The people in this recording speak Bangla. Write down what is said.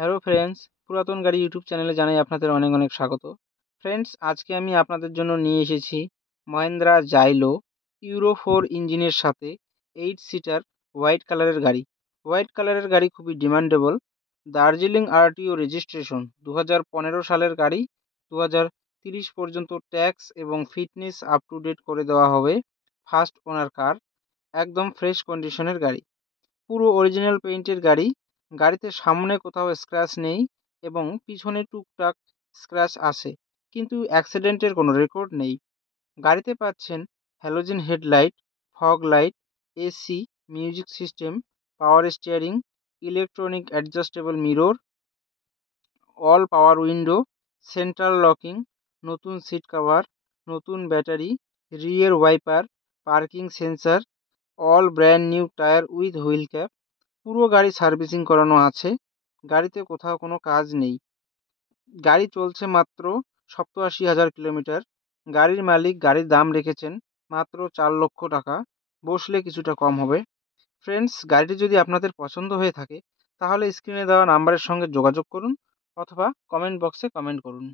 হ্যালো ফ্রেন্ডস, পুরাতন গাড়ি ইউটিউব চ্যানেলে জানাই আপনাদের অনেক অনেক স্বাগত। ফ্রেন্ডস, আজকে আমি আপনাদের জন্য নিয়ে এসেছি মহেন্দ্রা জাইলো ইউরো 4 ইঞ্জিনের সাথে 8 সিটার হোয়াইট কালারের গাড়ি। হোয়াইট কালারের গাড়ি খুবই ডিমান্ডেবল। দার্জিলিং আরটিও রেজিস্ট্রেশন 2015 সালের গাড়ি। 2030 পর্যন্ত ট্যাক্স এবং ফিটনেস আপ টু ডেট করে দেওয়া হবে। ফার্স্ট ওনার কার, একদম ফ্রেশ কন্ডিশনের গাড়ি, পুরো অরিজিনাল পেইন্টের গাড়ি। গাড়িতে সামনে কোথাও স্ক্র্যাচ নেই এবং পিছনে টুকটাক স্ক্র্যাচ আছে, কিন্তু অ্যাক্সিডেন্টের কোনো রেকর্ড নেই। গাড়িতে পাচ্ছেন halogen headlight, fog light, AC, music system, power steering, electronic adjustable mirror, all power window, central locking, নতুন সিট কভার, নতুন battery, rear wiper, parking sensor, all brand new tyre with wheel cap. পুরো গাড়ি সার্ভিসিং করানো আছে, গাড়িতে কোথাও কোনো কাজ নেই। গাড়ি চলছে মাত্র 87,000 কিলোমিটার। গাড়ির মালিক গাড়ির দাম রেখেছেন মাত্র 4 লক্ষ টাকা, বসলে কিছুটা কম হবে। ফ্রেন্ডস, গাড়িটি যদি আপনাদের পছন্দ হয়ে থাকে তাহলে স্ক্রিনে দেওয়া নাম্বারের সঙ্গে যোগাযোগ করুন অথবা কমেন্ট বক্সে কমেন্ট করুন।